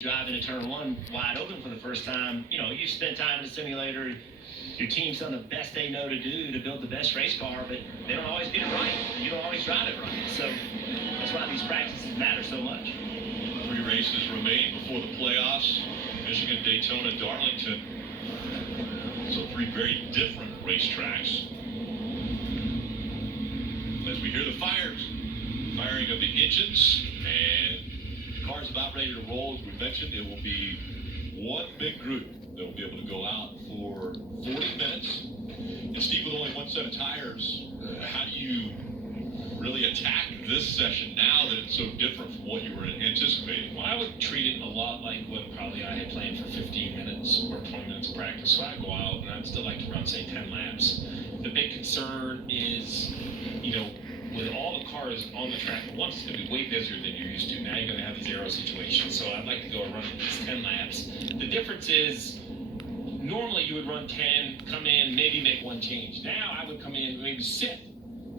Driving to turn one wide open for the first time, you spend time in the simulator. Your team's done the best they know to do to build the best race car, but they don't always get it right. You don't always drive it right. So that's why these practices matter so much. 3 races remain before the playoffs. Michigan, Daytona, Darlington. So 3 very different racetracks. As we hear the firing of the engines, and the car's about ready to roll. As we mentioned, it will be one big group that will be able to go out for 40 minutes. And Steve, with only one set of tires, how do you really attack this session now that it's so different from what you were anticipating? Well, I would treat it a lot like what probably I had planned for 15 minutes or 20 minutes of practice. So I'd go out and I'd still like to run, say, 10 laps. The big concern is, with all the cars on the track at once, it's going to be way busier than you're used to. Now you're going to have these aero situations. So I'd like to go and run at least 10 laps. The difference is, normally you would run 10, come in, maybe make one change. Now I would come in, maybe sit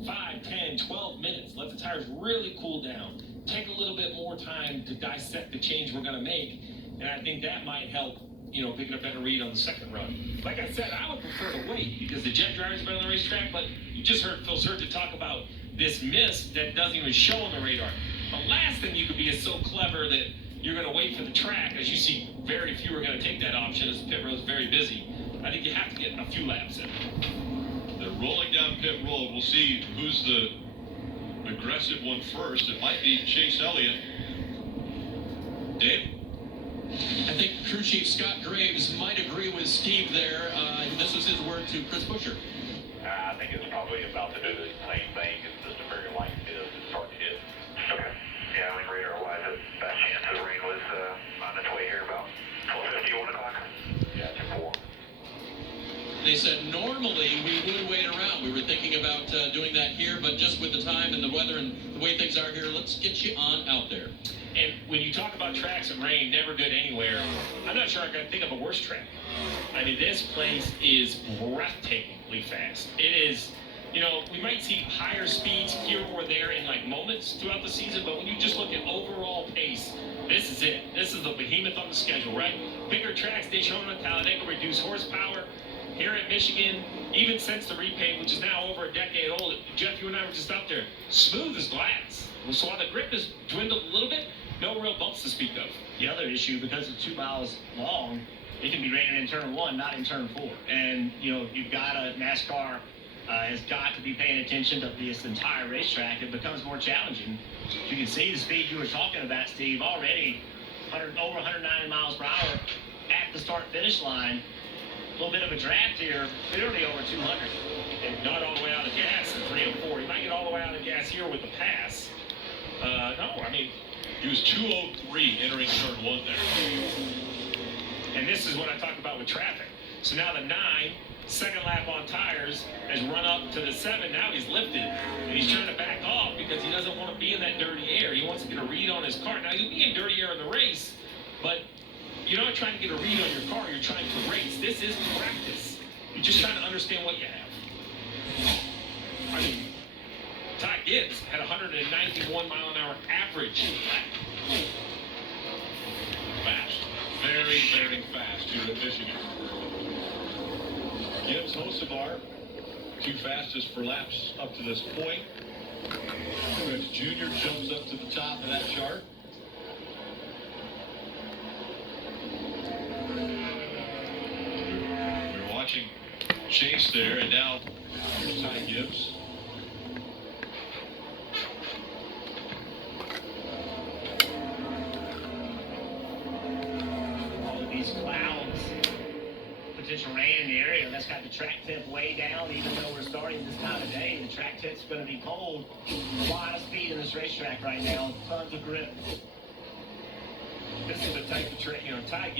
5, 10, 12 minutes, let the tires really cool down, take a little bit more time to dissect the change we're going to make, and I think that might help, picking a better read on the second run. Like I said, I would prefer to wait because the jet driver's been on the racetrack, but you just heard Phil Surgeon talk about this mist that doesn't even show on the radar. The last thing you could be is so clever that you're going to wait for the track. As you see, very few are going to take that option as the pit road is very busy. I think you have to get a few laps in. They're rolling down pit road. We'll see who's the aggressive one first. It might be Chase Elliott. Dave? I think crew chief Scott Graves might agree with Steve there. This was his word to Chris Buescher. I think it's probably about to do the same thing. It's just a very light miss to start to hit. Okay. Yeah, I think radar-wise, the best chance of the rain was on its way here about 12:50, 1 o'clock. Yeah, it's 4. They said normally we would wait around. We were thinking about doing that here, but just with the time and the weather and the way things are here, let's get you on out there. And when you talk about tracks and rain, never good anywhere, I'm not sure I can think of a worse track. I mean, this place is breathtakingly fast. It is, we might see higher speeds here or there in moments throughout the season, but when you just look at overall pace, this is it. This is the behemoth on the schedule, right? Bigger tracks, Daytona, Talladega, reduce horsepower. Here at Michigan, even since the repave, which is now over a decade old, Jeff, you and I were just up there, smooth as glass. So while the grip has dwindled a little bit, no real bumps to speak of. The other issue, because it's 2 miles long, it can be raining in turn 1, not in turn 4. And, you've got NASCAR has got to be paying attention to this entire racetrack. It becomes more challenging. You can see the speed you were talking about, Steve, already over 190 miles per hour at the start-finish line. A little bit of a draft here, clearly over 200. And not all the way out of gas in 3 and 4. He might get all the way out of gas here with the pass. He was 203 entering turn 1 there. And this is what I talk about with traffic. So now the 9, second lap on tires, has run up to the 7. Now he's lifted, and he's trying to back off because he doesn't want to be in that dirty air. He wants to get a read on his car. Now, he'll be in dirty air in the race, but you're not trying to get a read on your car. You're trying to race. This is practice. You're just trying to understand what you have. I mean, Ty Gibbs had 191 mile an hour average lap. Fast. Very, very fast here at Michigan. Gibbs, Hocevar, 2 fastest for laps up to this point. Truex Jr. jumps up to the top of that chart. We're watching Chase there, and now here's Ty Gibbs. Clouds, potential rain in the area. That's got the track temp way down. Even though we're starting this time of day, the track temp's going to be cold. A lot of speed in this racetrack right now. Tons of grip. This is the type of track, Ty